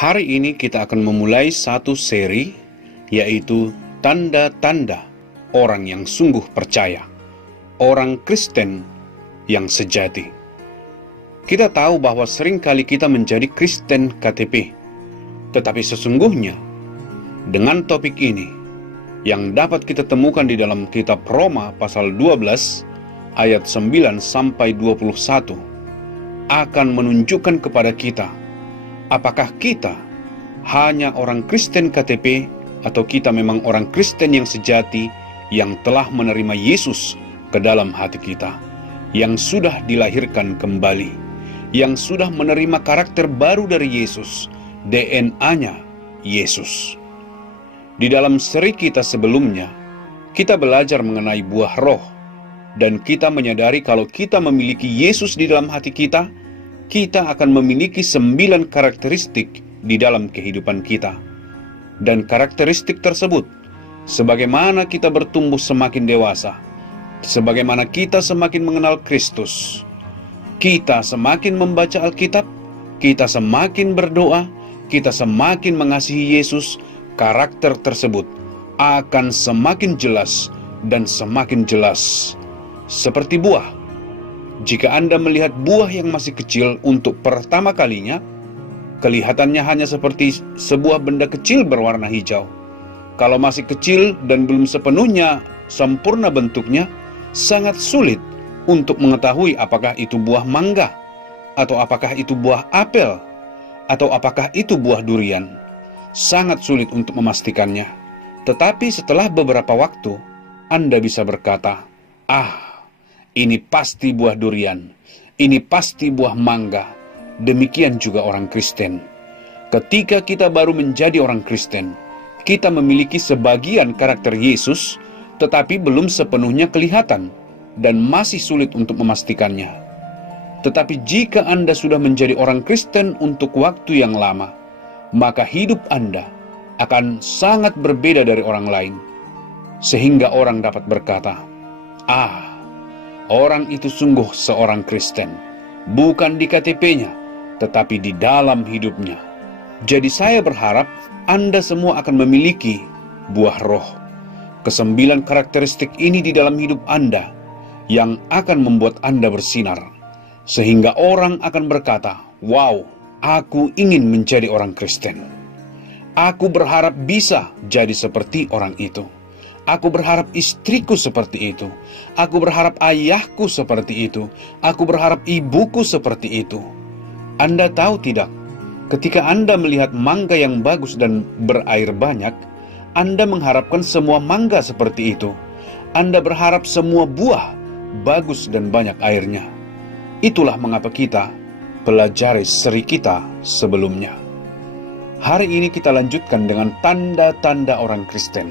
Hari ini kita akan memulai satu seri, yaitu tanda-tanda orang yang sungguh percaya, orang Kristen yang sejati. Kita tahu bahwa seringkali kita menjadi Kristen KTP, tetapi sesungguhnya dengan topik ini yang dapat kita temukan di dalam kitab Roma pasal 12 ayat 9 sampai 21 akan menunjukkan kepada kita apakah kita hanya orang Kristen KTP atau kita memang orang Kristen yang sejati yang telah menerima Yesus ke dalam hati kita, yang sudah dilahirkan kembali, yang sudah menerima karakter baru dari Yesus, DNA-nya Yesus. Di dalam seri kita sebelumnya, kita belajar mengenai buah roh, dan kita menyadari kalau kita memiliki Yesus di dalam hati kita, kita akan memiliki 9 karakteristik di dalam kehidupan kita. Dan karakteristik tersebut, sebagaimana kita bertumbuh semakin dewasa, sebagaimana kita semakin mengenal Kristus, kita semakin membaca Alkitab, kita semakin berdoa, kita semakin mengasihi Yesus, karakter tersebut akan semakin jelas dan semakin jelas. Seperti buah. Jika Anda melihat buah yang masih kecil untuk pertama kalinya, kelihatannya hanya seperti sebuah benda kecil berwarna hijau. Kalau masih kecil dan belum sepenuhnya sempurna bentuknya, sangat sulit untuk mengetahui apakah itu buah mangga, atau apakah itu buah apel, atau apakah itu buah durian. Sangat sulit untuk memastikannya. Tetapi setelah beberapa waktu, Anda bisa berkata, ini pasti buah durian, ini pasti buah mangga. Demikian juga orang Kristen. Ketika kita baru menjadi orang Kristen, kita memiliki sebagian karakter Yesus, tetapi belum sepenuhnya kelihatan, dan masih sulit untuk memastikannya. Tetapi jika Anda sudah menjadi orang Kristen untuk waktu yang lama, maka hidup Anda akan sangat berbeda dari orang lain, sehingga orang dapat berkata, orang itu sungguh seorang Kristen, bukan di KTP-nya, tetapi di dalam hidupnya. Jadi saya berharap Anda semua akan memiliki buah roh. Ke-9 karakteristik ini di dalam hidup Anda yang akan membuat Anda bersinar, sehingga orang akan berkata, wow, aku ingin menjadi orang Kristen. Aku berharap bisa jadi seperti orang itu. Aku berharap istriku seperti itu. Aku berharap ayahku seperti itu. Aku berharap ibuku seperti itu. Anda tahu tidak? Ketika Anda melihat mangga yang bagus dan berair banyak, Anda mengharapkan semua mangga seperti itu. Anda berharap semua buah bagus dan banyak airnya. Itulah mengapa kita pelajari seri kita sebelumnya. Hari ini kita lanjutkan dengan tanda-tanda orang Kristen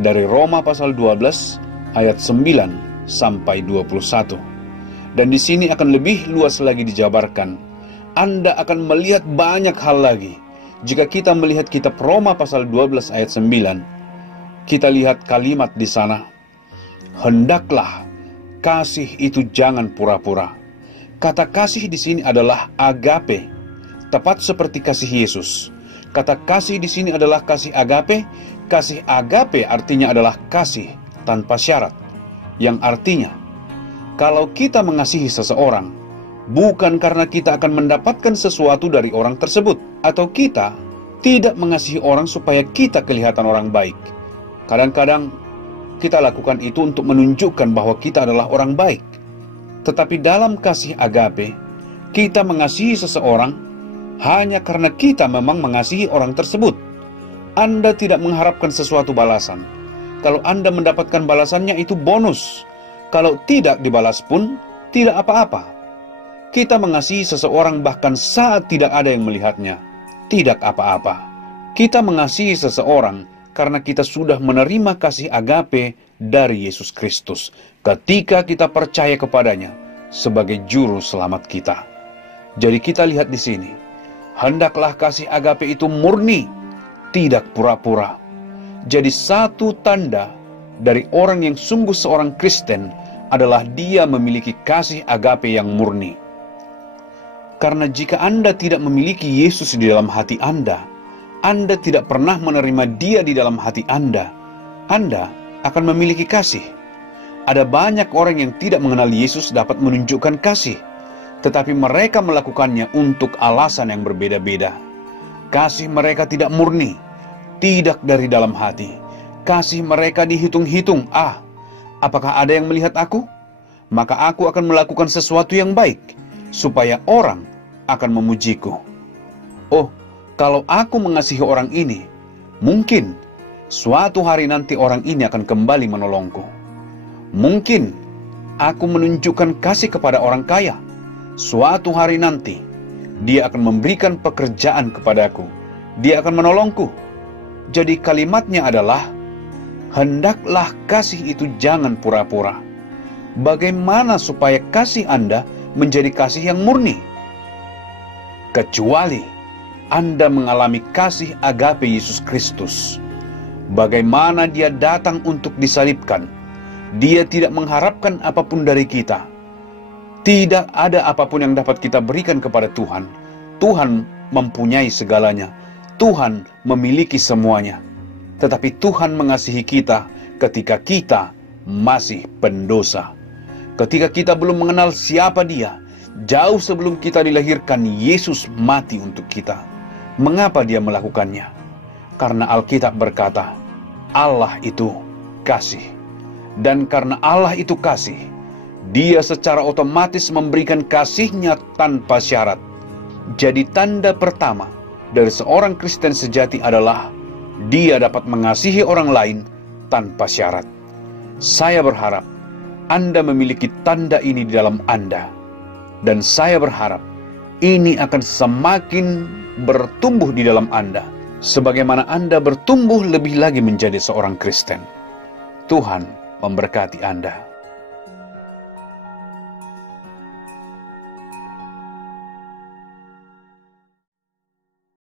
dari Roma pasal 12 ayat 9 sampai 21. Dan di sini akan lebih luas lagi dijabarkan. Anda akan melihat banyak hal lagi. Jika kita melihat kitab Roma pasal 12 ayat 9, kita lihat kalimat di sana, hendaklah kasih itu jangan pura-pura. Kata kasih di sini adalah agape, tepat seperti kasih Yesus. Kata kasih di sini adalah kasih agape. Kasih agape artinya adalah kasih tanpa syarat, yang artinya kalau kita mengasihi seseorang, bukan karena kita akan mendapatkan sesuatu dari orang tersebut, atau kita tidak mengasihi orang supaya kita kelihatan orang baik. Kadang-kadang kita lakukan itu untuk menunjukkan bahwa kita adalah orang baik. Tetapi dalam kasih agape, kita mengasihi seseorang hanya karena kita memang mengasihi orang tersebut. Anda tidak mengharapkan sesuatu balasan. Kalau Anda mendapatkan balasannya itu bonus. Kalau tidak dibalas pun tidak apa-apa. Kita mengasihi seseorang bahkan saat tidak ada yang melihatnya. Tidak apa-apa. Kita mengasihi seseorang karena kita sudah menerima kasih agape dari Yesus Kristus ketika kita percaya kepadanya sebagai juru selamat kita. Jadi kita lihat di sini, hendaklah kasih agape itu murni, tidak pura-pura. Jadi satu tanda dari orang yang sungguh seorang Kristen adalah dia memiliki kasih agape yang murni. Karena jika Anda tidak memiliki Yesus di dalam hati Anda tidak pernah menerima Dia di dalam hati Anda akan memiliki kasih. Ada banyak orang yang tidak mengenal Yesus dapat menunjukkan kasih, tetapi mereka melakukannya untuk alasan yang berbeda-beda. Kasih mereka tidak murni, tidak dari dalam hati. Kasih mereka dihitung-hitung. Apakah ada yang melihat aku? Maka aku akan melakukan sesuatu yang baik, supaya orang akan memujiku. Kalau aku mengasihi orang ini, mungkin suatu hari nanti orang ini akan kembali menolongku. Mungkin aku menunjukkan kasih kepada orang kaya. Suatu hari nanti, dia akan memberikan pekerjaan kepadaku. Dia akan menolongku. Jadi kalimatnya adalah, hendaklah kasih itu jangan pura-pura. Bagaimana supaya kasih Anda menjadi kasih yang murni? Kecuali Anda mengalami kasih agape Yesus Kristus. Bagaimana Dia datang untuk disalibkan. Dia tidak mengharapkan apapun dari kita. Tidak ada apapun yang dapat kita berikan kepada Tuhan. Tuhan mempunyai segalanya. Tuhan memiliki semuanya. Tetapi Tuhan mengasihi kita ketika kita masih pendosa. Ketika kita belum mengenal siapa Dia, jauh sebelum kita dilahirkan, Yesus mati untuk kita. Mengapa Dia melakukannya? Karena Alkitab berkata, Allah itu kasih. Dan karena Allah itu kasih, Dia secara otomatis memberikan kasih-Nya tanpa syarat. Jadi tanda pertama dari seorang Kristen sejati adalah dia dapat mengasihi orang lain tanpa syarat. Saya berharap Anda memiliki tanda ini di dalam Anda. Dan saya berharap ini akan semakin bertumbuh di dalam Anda, sebagaimana Anda bertumbuh lebih lagi menjadi seorang Kristen. Tuhan memberkati Anda.